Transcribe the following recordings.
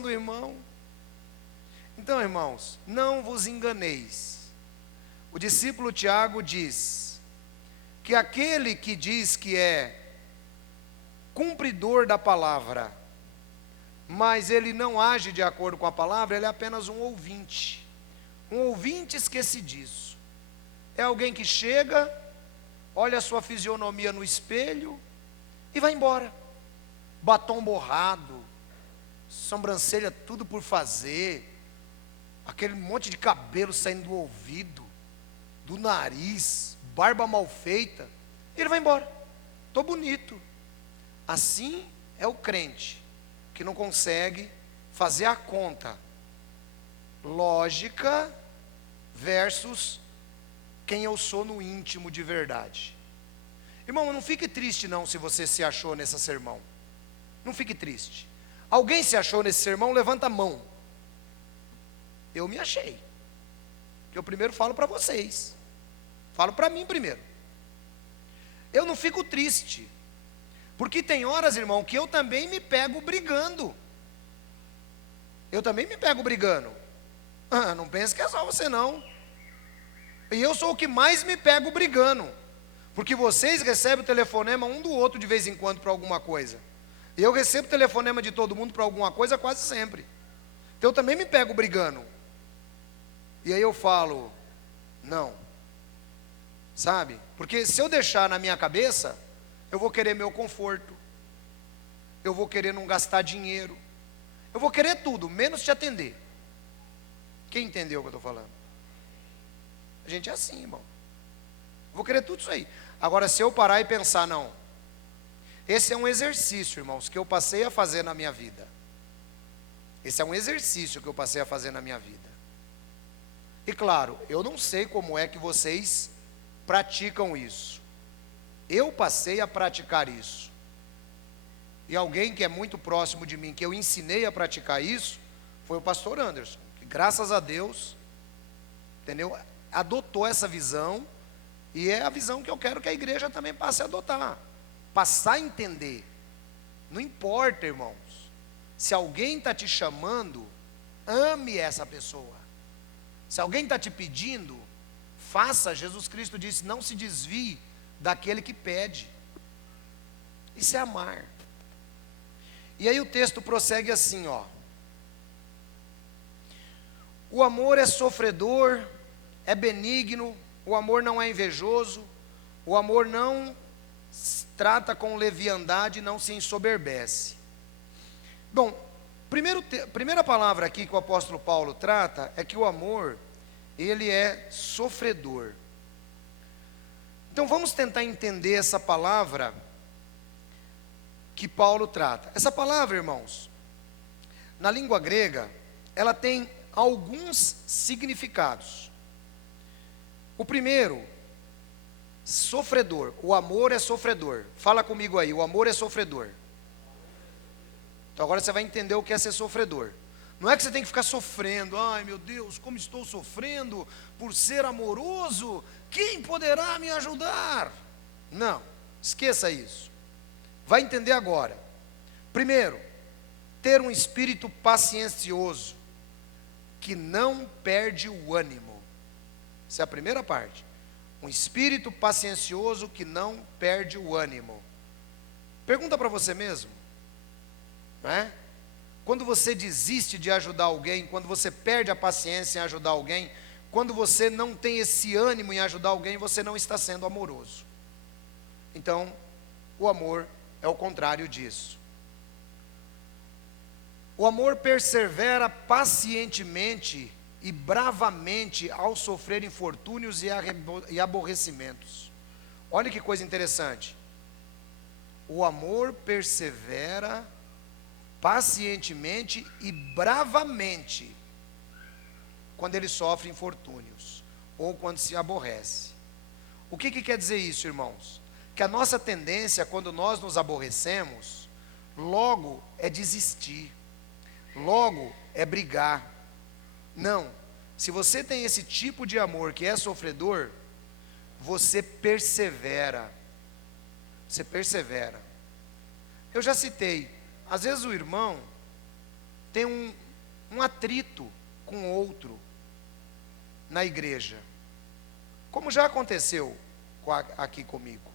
do irmão. Então, irmãos, não vos enganeis. O discípulo Tiago diz que aquele que diz que é cumpridor da palavra, mas ele não age de acordo com a palavra, ele é apenas um ouvinte esquecidiço. É alguém que chega, olha a sua fisionomia no espelho e vai embora. Batom borrado, sobrancelha tudo por fazer, aquele monte de cabelo saindo do ouvido, do nariz, barba mal feita, e ele vai embora. Estou bonito. Assim é o crente que não consegue fazer a conta lógica versus quem eu sou no íntimo de verdade. Irmão, não fique triste não se você se achou nesse sermão. Não fique triste. Alguém se achou nesse sermão? Levanta a mão. Eu me achei. Que eu primeiro falo para vocês. Falo para mim primeiro. Eu não fico triste. Porque tem horas, irmão, que eu também me pego brigando. Eu também me pego brigando. Não pense que é só você não. E eu sou o que mais me pego brigando. Porque vocês recebem o telefonema um do outro de vez em quando para alguma coisa. E eu recebo telefonema de todo mundo para alguma coisa quase sempre. Então eu também me pego brigando. E aí eu falo, não. Sabe? Porque se eu deixar na minha cabeça, eu vou querer meu conforto. Eu vou querer não gastar dinheiro. Eu vou querer tudo, menos te atender. Quem entendeu o que eu estou falando? A gente é assim, irmão. Vou querer tudo isso aí. Agora, se eu parar e pensar, não. Esse é um exercício, irmãos, que eu passei a fazer na minha vida. Esse é um exercício que eu passei a fazer na minha vida. E claro, eu não sei como é que vocês praticam isso. Eu passei a praticar isso. E alguém que é muito próximo de mim, que eu ensinei a praticar isso, foi o pastor Anderson, que graças a Deus, entendeu? Adotou essa visão, e é a visão que eu quero que a igreja também passe a adotar. Passar a entender. Não importa, irmãos, se alguém está te chamando, ame essa pessoa. Se alguém está te pedindo, faça. Jesus Cristo disse, não se desvie daquele que pede. Isso é amar. E aí o texto prossegue assim, ó. O amor é sofredor, é benigno, o amor não é invejoso, o amor não trata com leviandade, não se ensoberbece. Bom, primeira palavra aqui que o apóstolo Paulo trata é que o amor, ele é sofredor. Então vamos tentar entender essa palavra que Paulo trata. Essa palavra, irmãos, na língua grega, ela tem alguns significados. O primeiro, sofredor. O amor é sofredor. Fala comigo aí, o amor é sofredor. Então agora você vai entender o que é ser sofredor. Não é que você tem que ficar sofrendo. Ai meu Deus, como estou sofrendo por ser amoroso. Quem poderá me ajudar? Não, esqueça isso. Vai entender agora. Primeiro, ter um espírito paciencioso, que não perde o ânimo. Essa é a primeira parte. Um espírito paciencioso que não perde o ânimo. Pergunta para você mesmo, não é? Quando você desiste de ajudar alguém, quando você perde a paciência em ajudar alguém, quando você não tem esse ânimo em ajudar alguém, você não está sendo amoroso. Então, o amor é o contrário disso. O amor persevera pacientemente e bravamente ao sofrer infortúnios e aborrecimentos. Olha que coisa interessante. O amor persevera pacientemente e bravamente quando ele sofre infortúnios ou quando se aborrece. O que quer dizer isso, irmãos? Que a nossa tendência, quando nós nos aborrecemos, logo é desistir, logo é brigar. Não, se você tem esse tipo de amor que é sofredor, você persevera. Você persevera. Eu já citei, às vezes o irmão, tem um atrito com outro na igreja, como já aconteceu aqui comigo.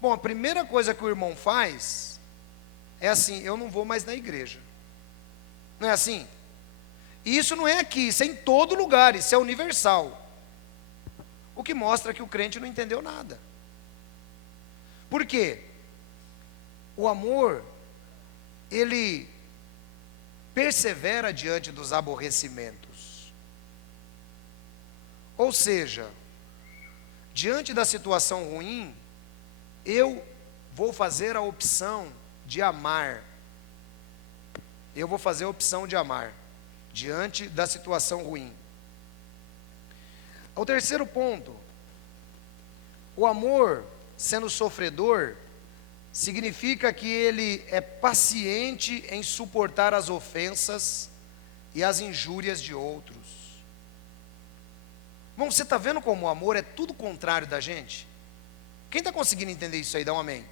Bom, a primeira coisa que o irmão faz é assim: eu não vou mais na igreja. Não é assim? E isso não é aqui, isso é em todo lugar, isso é universal. O que mostra que o crente não entendeu nada. Por quê? O amor, ele persevera diante dos aborrecimentos. Ou seja, diante da situação ruim, eu vou fazer a opção de amar. Eu vou fazer a opção de amar diante da situação ruim. O terceiro ponto: o amor, sendo sofredor, significa que ele é paciente em suportar as ofensas e as injúrias de outros. Bom, você está vendo como o amor é tudo contrário da gente? Quem está conseguindo entender isso aí? Dá um amém.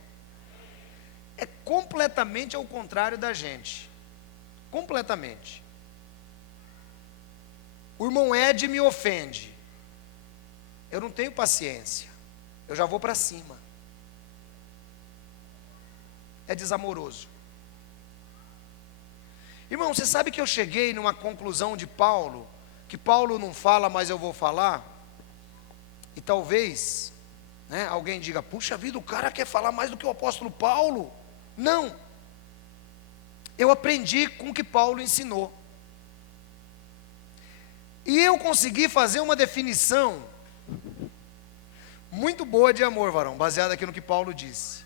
É completamente ao contrário da gente. Completamente. O irmão Ed me ofende. Eu não tenho paciência. Eu já vou para cima. É desamoroso. Irmão, você sabe que eu cheguei numa conclusão de Paulo, que Paulo não fala, mas eu vou falar? E talvez, alguém diga: puxa vida, o cara quer falar mais do que o apóstolo Paulo. Não. Eu aprendi com o que Paulo ensinou. E eu consegui fazer uma definição muito boa de amor, varão, baseada aqui no que Paulo disse.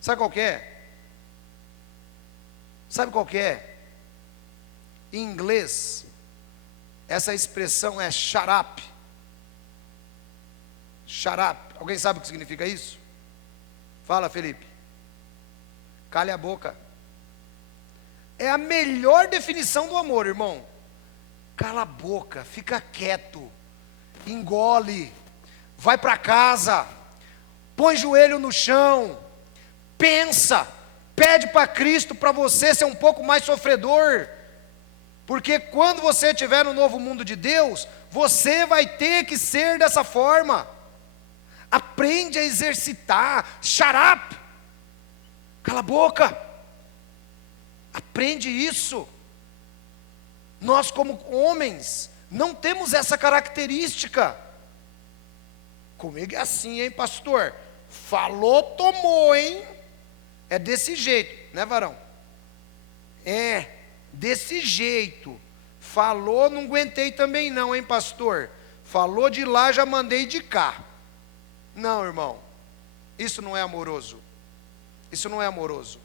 Sabe qual que é? Sabe qual que é? Em inglês, essa expressão é shut up. Shut up. Alguém sabe o que significa isso? Fala, Felipe. Cale a boca. É a melhor definição do amor, irmão. Cala a boca, fica quieto, engole, vai para casa, põe joelho no chão, pensa, pede para Cristo para você ser um pouco mais sofredor, porque quando você estiver no novo mundo de Deus, você vai ter que ser dessa forma. Aprende a exercitar. Shut up, cala a boca, aprende isso. Nós, como homens, não temos essa característica. Comigo é assim, hein, pastor? Falou, tomou, hein? É desse jeito, né, varão? É, desse jeito. Falou, não aguentei também não, hein, pastor? Falou de lá, já mandei de cá. Não, irmão, isso não é amoroso. Isso não é amoroso.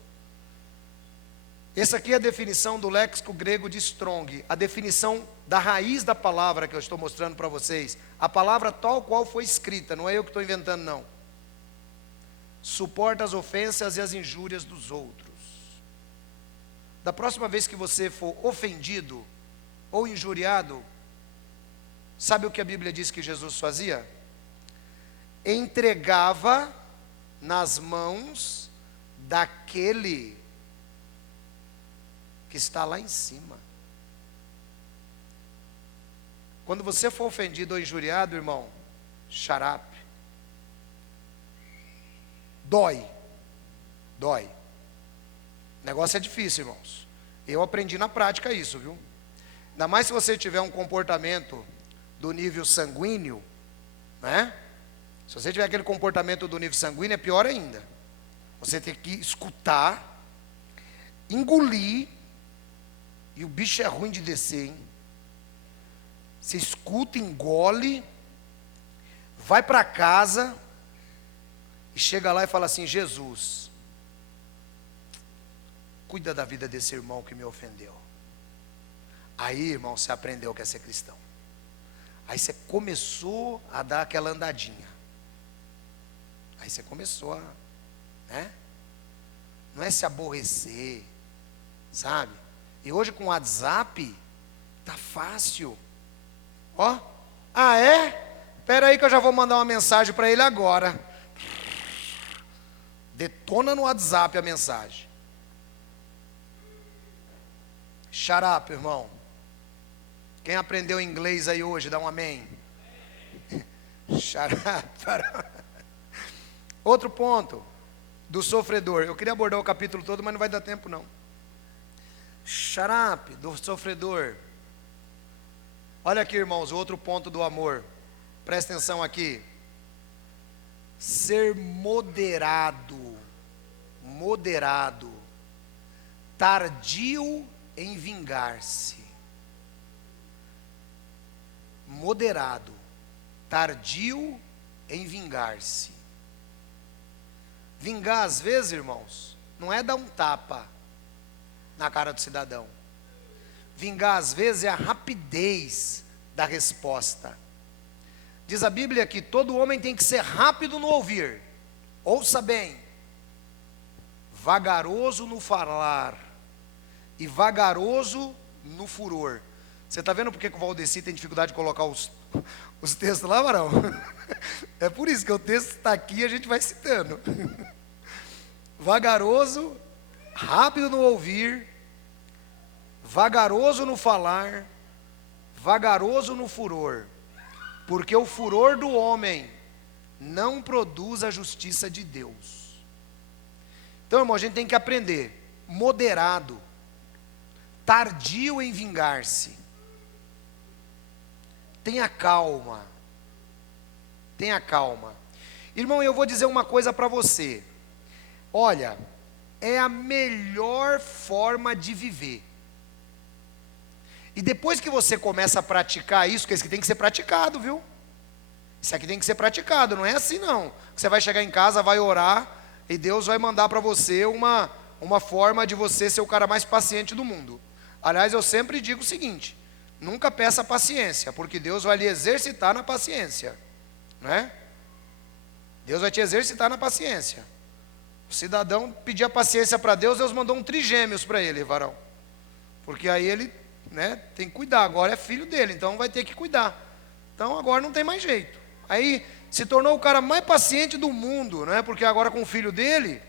Essa aqui é a definição do léxico grego de Strong, a definição da raiz da palavra que eu estou mostrando para vocês. A palavra tal qual foi escrita, não é eu que estou inventando não. Suporta as ofensas e as injúrias dos outros. Da próxima vez que você for ofendido ou injuriado, sabe o que a Bíblia diz que Jesus fazia? Entregava nas mãos daquele que está lá em cima. Quando você for ofendido ou injuriado, irmão, shut up. Dói. Dói. O negócio é difícil, irmãos. Eu aprendi na prática isso, viu? Ainda mais se você tiver um comportamento do nível sanguíneo, né? Se você tiver aquele comportamento do nível sanguíneo, é pior ainda. Você tem que escutar, engolir. E o bicho é ruim de descer, hein? Você escuta, engole, vai para casa e chega lá e fala assim: Jesus, cuida da vida desse irmão que me ofendeu. Aí, irmão, você aprendeu que é ser cristão. Aí você começou a dar aquela andadinha. Aí você começou a, não é se aborrecer, sabe? E hoje com o WhatsApp, tá fácil. Ó, ah é? Espera aí que eu já vou mandar uma mensagem para ele agora. Detona no WhatsApp a mensagem. Shut up, irmão. Quem aprendeu inglês aí hoje, dá um amém. Shut up. Outro ponto do sofredor. Eu queria abordar o capítulo todo, mas não vai dar tempo não. Shut up, do sofredor. Olha aqui, irmãos, o outro ponto do amor. Presta atenção aqui. Ser moderado. Moderado. Tardio em vingar-se. Moderado. Tardio em vingar-se. Vingar, às vezes, irmãos, não é dar um tapa na cara do cidadão. Vingar, às vezes, é a rapidez da resposta. Diz a Bíblia que todo homem tem que ser rápido no ouvir. Ouça bem. Vagaroso no falar. E vagaroso no furor. Você está vendo por que o Valdeci tem dificuldade de colocar os textos lá, Varão? É por isso que o texto está aqui e a gente vai citando. Vagaroso, rápido no ouvir, vagaroso no falar, vagaroso no furor, porque o furor do homem não produz a justiça de Deus. Então, irmão, a gente tem que aprender, moderado, tardio em vingar-se. Tenha calma. Tenha calma. Irmão, eu vou dizer uma coisa para você. Olha, é a melhor forma de viver. E depois que você começa a praticar isso, que isso aqui tem que ser praticado, viu? Isso aqui tem que ser praticado, não é assim não. Você vai chegar em casa, vai orar, e Deus vai mandar para você uma forma de você ser o cara mais paciente do mundo. Aliás, eu sempre digo o seguinte, nunca peça paciência, porque Deus vai lhe exercitar na paciência. Não é? Deus vai te exercitar na paciência. O cidadão pedia paciência para Deus, Deus mandou um trigêmeos para ele, varão. Porque aí ele, né, tem que cuidar, agora é filho dele, então vai ter que cuidar. Então agora não tem mais jeito. Aí se tornou o cara mais paciente do mundo, não é? Porque agora com o filho dele,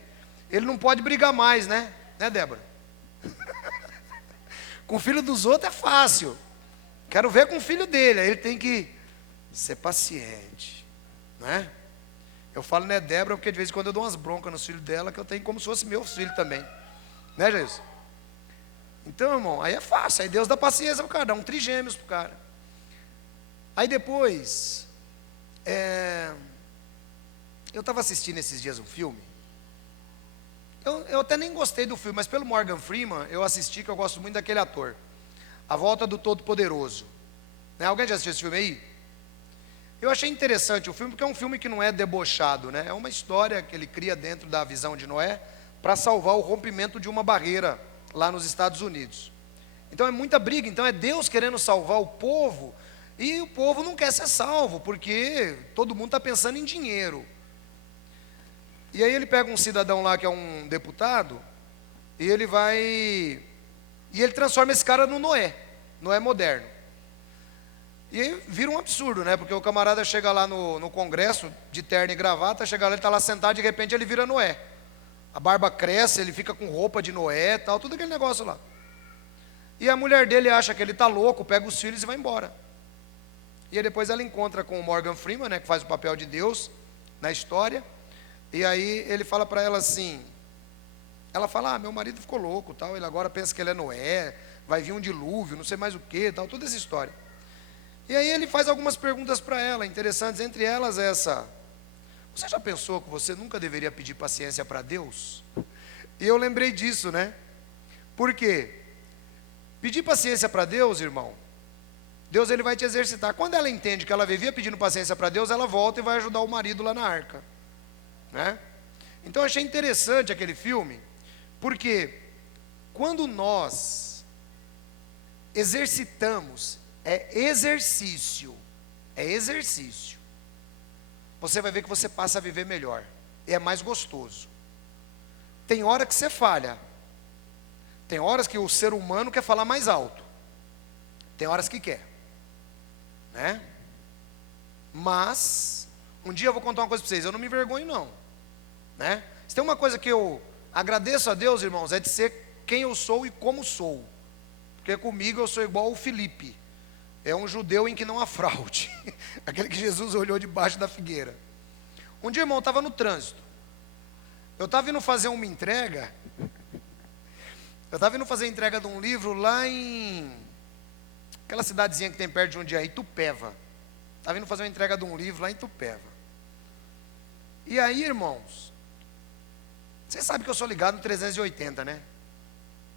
ele não pode brigar mais, né? Né, Débora? Com o filho dos outros é fácil. Quero ver com o filho dele, aí ele tem que ser paciente. Né? Eu falo, né, Débora, porque de vez em quando eu dou umas broncas nos filhos dela, que eu tenho como se fosse meu filho também. Né, Jesus? Então, irmão, aí é fácil. Aí Deus dá paciência para o cara, dá um trigêmeos para o cara. Aí depois, eu estava assistindo esses dias um filme. Eu até nem gostei do filme, mas pelo Morgan Freeman, eu assisti, que eu gosto muito daquele ator. A Volta do Todo-Poderoso. Né? Alguém já assistiu esse filme aí? Eu achei interessante o filme, porque é um filme que não é debochado, né? É uma história que ele cria dentro da visão de Noé, para salvar o rompimento de uma barreira lá nos Estados Unidos. Então é muita briga, então é Deus querendo salvar o povo, e o povo não quer ser salvo, porque todo mundo está pensando em dinheiro. E aí ele pega um cidadão lá que é um deputado, e ele vai, e ele transforma esse cara no Noé moderno. E aí vira um absurdo, né? Porque o camarada chega lá no congresso, de terno e gravata, chega lá, ele está lá sentado, de repente ele vira Noé. A barba cresce, ele fica com roupa de Noé, tal, tudo aquele negócio lá. E a mulher dele acha que ele está louco, pega os filhos e vai embora. E aí depois ela encontra com o Morgan Freeman, né, que faz o papel de Deus na história. E aí ele fala para ela assim, ela fala, meu marido ficou louco, tal, ele agora pensa que ele é Noé, vai vir um dilúvio, não sei mais o que, tal, toda essa história. E aí ele faz algumas perguntas para ela, interessantes, entre elas essa: você já pensou que você nunca deveria pedir paciência para Deus? E eu lembrei disso, né? Por quê? Pedir paciência para Deus, irmão, Deus ele vai te exercitar. Quando ela entende que ela vivia pedindo paciência para Deus, ela volta e vai ajudar o marido lá na arca, né? Então eu achei interessante aquele filme, porque quando nós exercitamos, é exercício, você vai ver que você passa a viver melhor, é mais gostoso. Tem hora que você falha, tem horas que o ser humano quer falar mais alto, tem horas que quer, né? Mas um dia eu vou contar uma coisa para vocês, eu não me envergonho não, né? Se tem uma coisa que eu agradeço a Deus, irmãos, é de ser quem eu sou e como sou. Porque comigo eu sou igual o Filipe. É um judeu em que não há fraude. Aquele que Jesus olhou debaixo da figueira. Um dia, irmão, eu estava no trânsito. Eu estava indo fazer uma entrega. Eu estava indo fazer a entrega de um livro lá em... aquela cidadezinha que tem perto de Jundiaí, Itupeva. Estava indo fazer uma entrega de um livro lá em Itupeva. E aí, irmãos, vocês sabem que eu sou ligado no 380, né?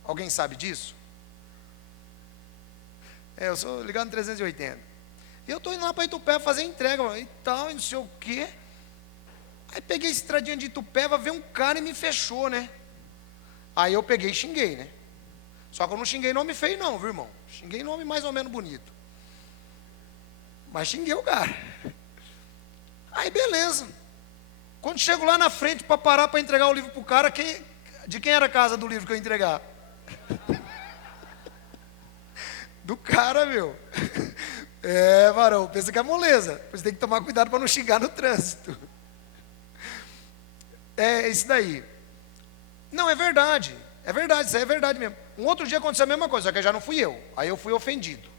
Alguém sabe disso? Eu sou ligado no 380. E eu estou indo lá para Itupeva fazer entrega, mano, e tal, e não sei o quê. Aí peguei esse estradinha de Itupeva, veio um cara e me fechou, né? Aí eu peguei e xinguei, né? Só que eu não xinguei nome feio não, viu, irmão? Xinguei nome mais ou menos bonito. Mas xinguei o cara. Aí beleza. Quando chego lá na frente para parar para entregar o livro pro cara, de quem era a casa do livro que eu ia entregar? Do cara, meu. Varão, pensa que é moleza. Você tem que tomar cuidado para não xingar no trânsito. É isso daí. Não, é verdade, isso aí é verdade mesmo. Um outro dia aconteceu a mesma coisa, só que já não fui eu. Aí eu fui ofendido.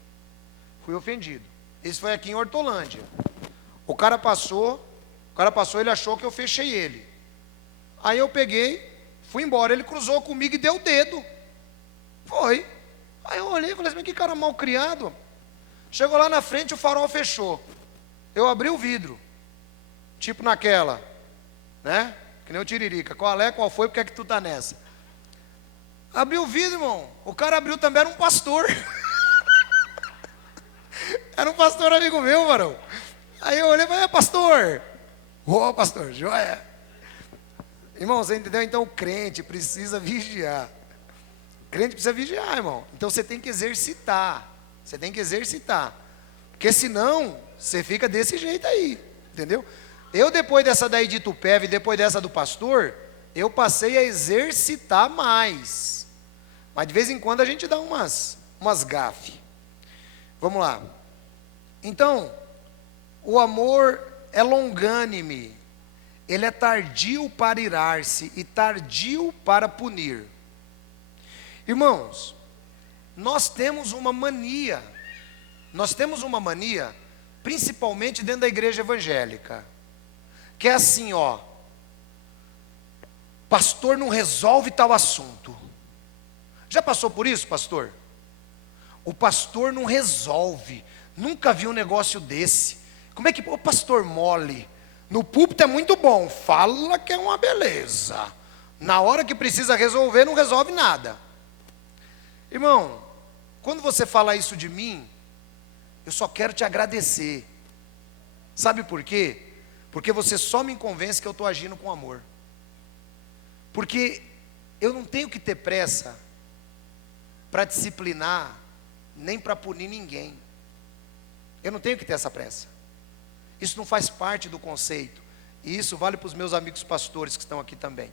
Esse foi aqui em Hortolândia. O cara passou, ele achou que eu fechei ele. Aí eu peguei, fui embora, ele cruzou comigo e deu o dedo. Foi. Aí eu olhei e falei assim, mas que cara mal criado. Chegou lá na frente, o farol fechou. Eu abri o vidro. Tipo naquela, né? Que nem o Tiririca. Qual foi, porque é que tu tá nessa? Abriu o vidro, irmão. O cara abriu também, era um pastor. Era um pastor amigo meu, varão. Aí eu olhei e falei, pastor. Ô, pastor, joia. Irmão, você entendeu? Então o crente precisa vigiar. O crente precisa vigiar, irmão. Então você tem que exercitar. Porque senão, você fica desse jeito aí. Entendeu? Eu, depois dessa daí de Itupeva e depois dessa do pastor, eu passei a exercitar mais. Mas de vez em quando a gente dá umas gafes. Vamos lá. Então, o amor é longânime. Ele é tardio para irar-se e tardio para punir. Irmãos, nós temos uma mania, principalmente dentro da igreja evangélica, que é assim, ó, pastor não resolve tal assunto. Já passou por isso, pastor? O pastor não resolve, nunca vi um negócio desse. Como é que o pastor mole? No púlpito é muito bom, fala que é uma beleza. Na hora que precisa resolver, não resolve nada. Irmão, quando você fala isso de mim, eu só quero te agradecer. Sabe por quê? Porque você só me convence que eu estou agindo com amor. Porque eu não tenho que ter pressa para disciplinar, nem para punir ninguém. Eu não tenho que ter essa pressa. Isso não faz parte do conceito. E isso vale para os meus amigos pastores que estão aqui também.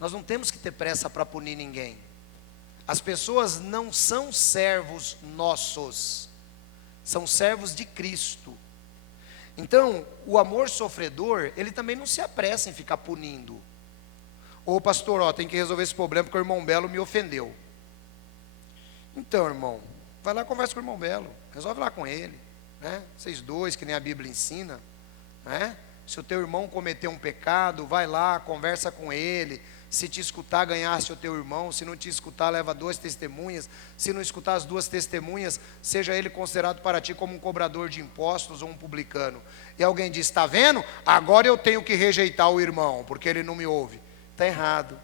Nós não temos que ter pressa para punir ninguém. As pessoas não são servos nossos, são servos de Cristo. Então, o amor sofredor, ele também não se apressa em ficar punindo. Ô pastor, tem que resolver esse problema porque o irmão Belo me ofendeu. Então, irmão, vai lá e conversa com o irmão Belo, resolve lá com ele, né? Vocês dois, que nem a Bíblia ensina, né? Se o teu irmão cometeu um pecado, vai lá, conversa com ele. Se te escutar, ganhaste o teu irmão. Se não te escutar, leva 2 testemunhas. Se não escutar as 2 testemunhas, seja ele considerado para ti como um cobrador de impostos ou um publicano. E alguém diz, está vendo? Agora eu tenho que rejeitar o irmão, porque ele não me ouve. Está errado.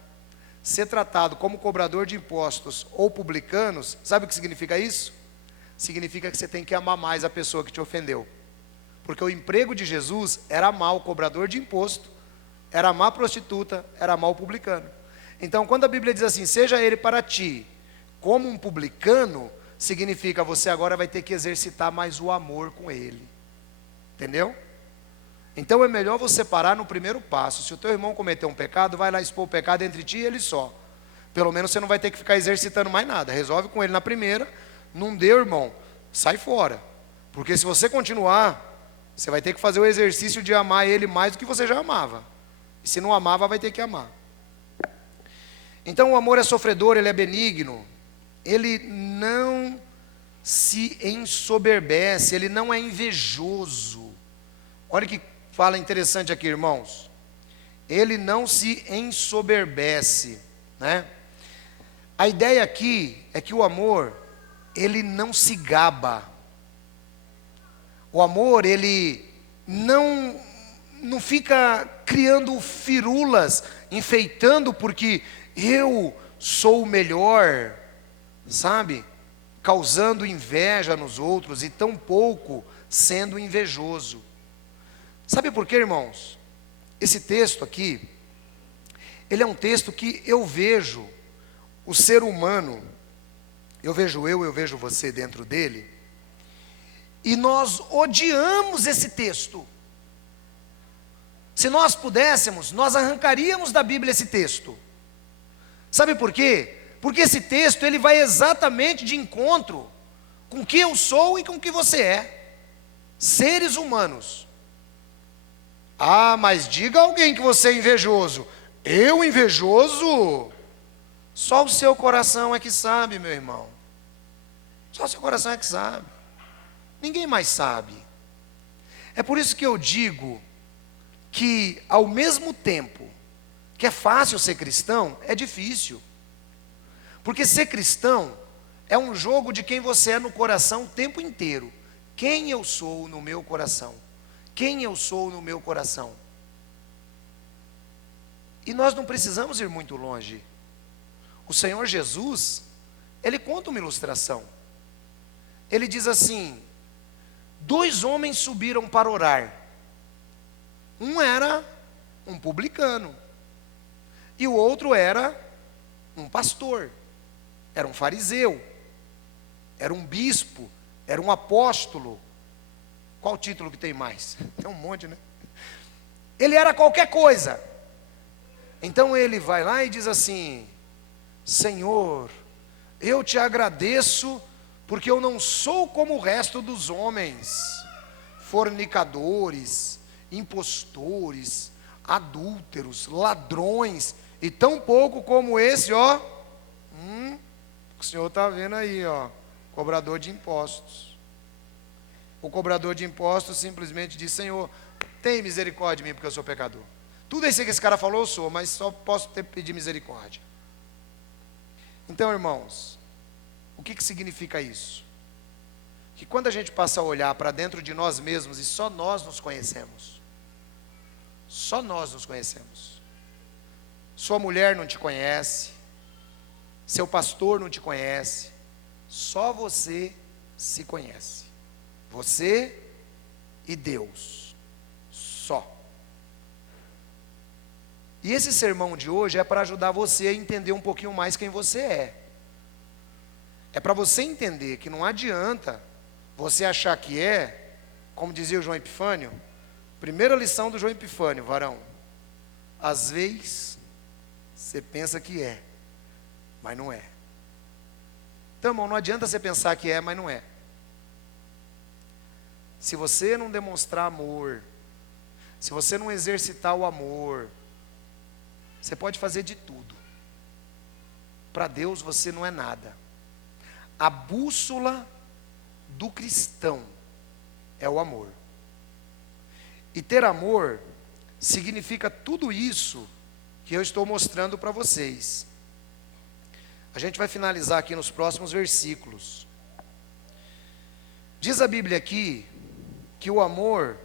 Ser tratado como cobrador de impostos ou publicanos, sabe o que significa isso? Significa que você tem que amar mais a pessoa que te ofendeu. Porque o emprego de Jesus era amar o cobrador de imposto, era amar a prostituta, era amar o publicano. Então, quando a Bíblia diz assim, seja ele para ti como um publicano, significa você agora vai ter que exercitar mais o amor com ele. Entendeu? Então é melhor você parar no primeiro passo. Se o teu irmão cometeu um pecado, vai lá expor o pecado entre ti e ele só. Pelo menos você não vai ter que ficar exercitando mais nada. Resolve com ele na primeira. Não deu, irmão, sai fora. Porque se você continuar, você vai ter que fazer o exercício de amar ele mais do que você já amava. E se não amava, vai ter que amar. Então o amor é sofredor, ele é benigno. ele não se ensoberbece, ele não é invejoso. Olha que fala interessante aqui, irmãos. Ele não se ensoberbece, né? A ideia aqui é que o amor, ele não se gaba. O amor, ele não fica criando firulas, enfeitando porque eu sou o melhor, sabe? Causando inveja nos outros e tampouco sendo invejoso. Sabe por quê, irmãos? Esse texto aqui, ele é um texto que eu vejo o ser humano, eu vejo você dentro dele, e nós odiamos esse texto. Se nós pudéssemos, nós arrancaríamos da Bíblia esse texto. Sabe por quê? Porque esse texto, ele vai exatamente de encontro com o que eu sou e com o que você é. Seres humanos. Ah, mas diga a alguém que você é invejoso. Eu invejoso? Só o seu coração é que sabe, meu irmão. Só o seu coração é que sabe. Ninguém mais sabe. É por isso que eu digo que, ao mesmo tempo que é fácil ser cristão, é difícil. Porque ser cristão é um jogo de quem você é no coração o tempo inteiro. Quem eu sou no meu coração? Quem eu sou no meu coração? E nós não precisamos ir muito longe. O Senhor Jesus, Ele conta uma ilustração. Ele diz assim: 2 homens subiram para orar. Um era um publicano, e o outro era um pastor, era um fariseu, era um bispo, era um apóstolo. Qual título que tem mais? Tem um monte, né? Ele era qualquer coisa. Então ele vai lá e diz assim: Senhor, eu te agradeço, porque eu não sou como o resto dos homens, fornicadores, impostores, adúlteros, ladrões, e tão pouco como esse, ó, o senhor está vendo aí, ó, cobrador de impostos. O cobrador de impostos simplesmente diz: Senhor, tem misericórdia de mim, porque eu sou pecador. Tudo isso que esse cara falou eu sou, mas só posso pedir misericórdia. Então, irmãos, o que significa isso? Que quando a gente passa a olhar para dentro de nós mesmos, e só nós nos conhecemos, só nós nos conhecemos. Sua mulher não te conhece, seu pastor não te conhece, só você se conhece. Você e Deus, só. E esse sermão de hoje é para ajudar você a entender um pouquinho mais quem você é. É para você entender que não adianta você achar que é, como dizia o João Epifânio, primeira lição do João Epifânio, varão: às vezes você pensa que é, mas não é. Então, irmão, não adianta você pensar que é, mas não é. Se você não demonstrar amor, se você não exercitar o amor, você pode fazer de tudo. Para Deus você não é nada. A bússola do cristão é o amor. E ter amor significa tudo isso que eu estou mostrando para vocês. A gente vai finalizar aqui nos próximos versículos. Diz a Bíblia aqui que o amor,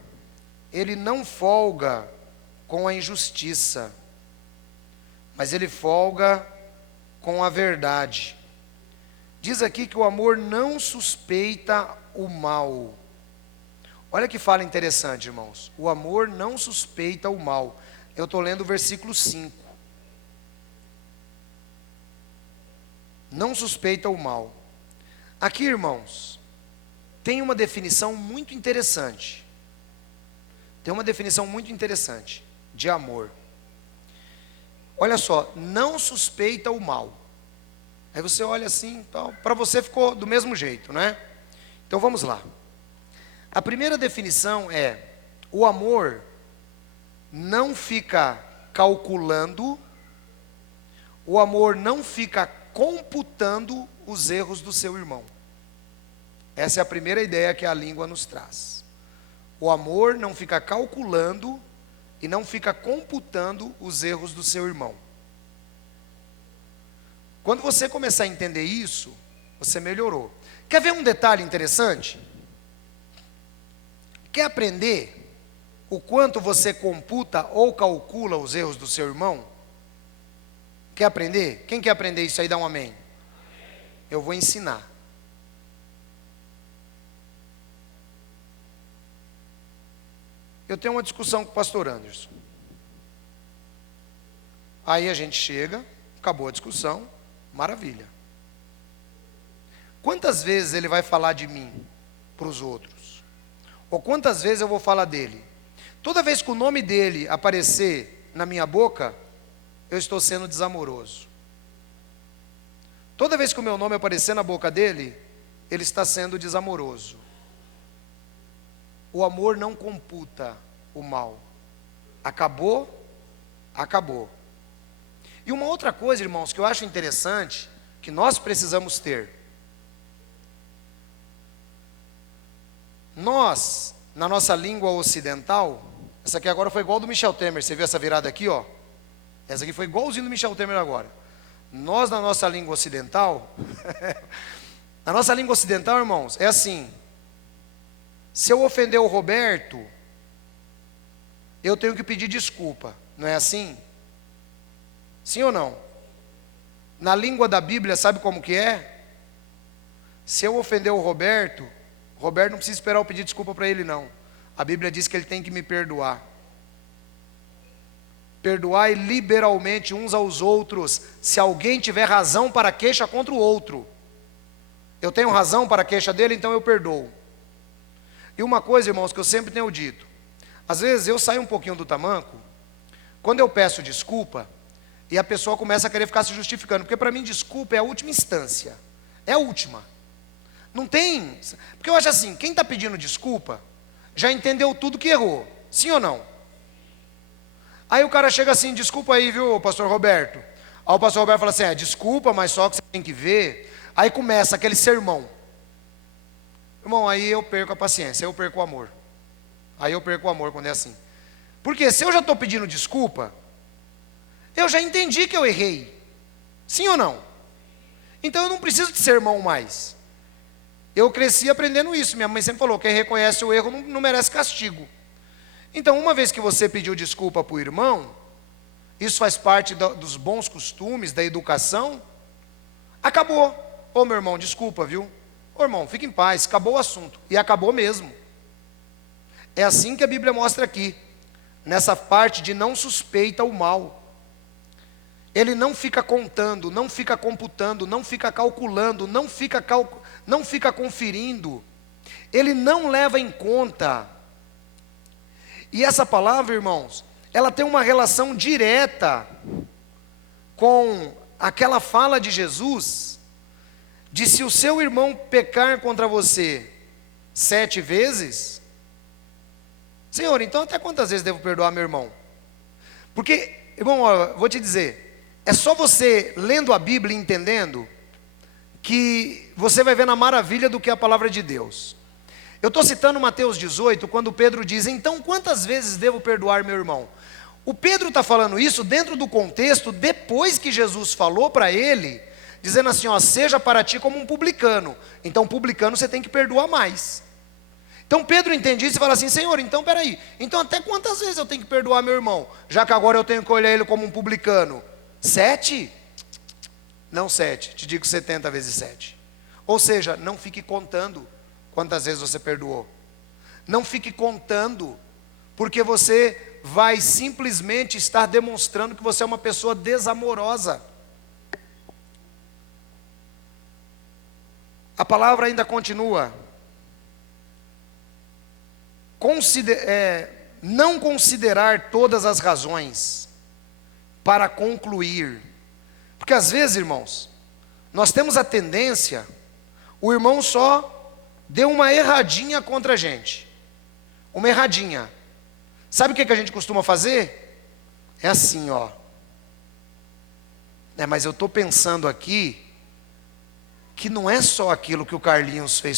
ele não folga com a injustiça, mas ele folga com a verdade. Diz aqui que o amor não suspeita o mal. Olha que fala interessante, irmãos. O amor não suspeita o mal. Eu estou lendo o versículo 5. Não suspeita o mal. Aqui, irmãos, tem uma definição muito interessante. Tem uma definição muito interessante de amor. Olha só, não suspeita o mal. Aí você olha assim, então, para você ficou do mesmo jeito, né? Então vamos lá. A primeira definição é: o amor não fica calculando, o amor não fica computando os erros do seu irmão. Essa é a primeira ideia que a língua nos traz. O amor não fica calculando e não fica computando os erros do seu irmão. Quando você começar a entender isso, você melhorou. Quer ver um detalhe interessante? Quer aprender o quanto você computa ou calcula os erros do seu irmão? Quer aprender? Quem quer aprender isso aí, dá um amém. Eu vou ensinar. Eu tenho uma discussão com o pastor Anderson. Aí a gente chega, acabou a discussão, maravilha. Quantas vezes ele vai falar de mim para os outros? Ou quantas vezes eu vou falar dele? Toda vez que o nome dele aparecer na minha boca, eu estou sendo desamoroso. Toda vez que o meu nome aparecer na boca dele, ele está sendo desamoroso. O amor não computa o mal. Acabou, acabou. E uma outra coisa, irmãos, que eu acho interessante, que nós precisamos ter. Nós, na nossa língua ocidental, essa aqui agora foi igual do Michel Temer, você viu essa virada aqui, ó? Essa aqui foi igualzinho do Michel Temer agora. Nós, na nossa língua ocidental, na nossa língua ocidental, irmãos, é assim: se eu ofender o Roberto, eu tenho que pedir desculpa, não é assim? Sim ou não? Na língua da Bíblia, sabe como que é? Se eu ofender o Roberto não precisa esperar eu pedir desculpa para ele, não. A Bíblia diz que ele tem que me perdoar. Perdoai liberalmente uns aos outros, se alguém tiver razão para queixa contra o outro. Eu tenho razão para a queixa dele, então eu perdoo. E uma coisa, irmãos, que eu sempre tenho dito: às vezes eu saio um pouquinho do tamanco, quando eu peço desculpa, e a pessoa começa a querer ficar se justificando, porque para mim desculpa é a última instância, é a última. Não tem, porque eu acho assim, quem está pedindo desculpa, já entendeu tudo que errou, sim ou não? Aí o cara chega assim: desculpa aí, viu, pastor Roberto? Aí o pastor Roberto fala assim: desculpa, mas só que você tem que ver. Aí começa aquele sermão. Irmão, aí eu perco a paciência, eu perco o amor. Aí eu perco o amor quando é assim. Porque se eu já estou pedindo desculpa, eu já entendi que eu errei. Sim ou não? Então eu não preciso de sermão mais. Eu cresci aprendendo isso. Minha mãe sempre falou: quem reconhece o erro não merece castigo. Então, uma vez que você pediu desculpa para o irmão, isso faz parte dos bons costumes, da educação, acabou. Ô meu irmão, desculpa, viu? Ô irmão, fica em paz, acabou o assunto. E acabou mesmo. É assim que a Bíblia mostra aqui, nessa parte de não suspeita o mal. Ele não fica contando, não fica computando, não fica calculando, não fica conferindo. Ele não leva em conta. E essa palavra, irmãos, ela tem uma relação direta com aquela fala de Jesus, de se o seu irmão pecar contra você 7 vezes, Senhor, então até quantas vezes devo perdoar meu irmão? Porque, irmão, ó, vou te dizer, é só você lendo a Bíblia e entendendo, que você vai ver na maravilha do que é a palavra de Deus. Eu estou citando Mateus 18, quando Pedro diz: então quantas vezes devo perdoar meu irmão? O Pedro está falando isso dentro do contexto, depois que Jesus falou para ele, dizendo assim: ó, seja para ti como um publicano. Então publicano você tem que perdoar mais. Então Pedro entende isso e fala assim: Senhor, então peraí, então até quantas vezes eu tenho que perdoar meu irmão? Já que agora eu tenho que olhar ele como um publicano. 7? Não 7, te digo 70 vezes 7. Ou seja, não fique contando quantas vezes você perdoou. Não fique contando, porque você vai simplesmente estar demonstrando que você é uma pessoa desamorosa. A palavra ainda continua. Não considerar todas as razões para concluir. Porque às vezes, irmãos, nós temos a tendência, o irmão só deu uma erradinha contra a gente. Uma erradinha. Sabe o que a gente costuma fazer? É assim, ó. Mas eu estou pensando aqui que não é só aquilo que o Carlinhos fez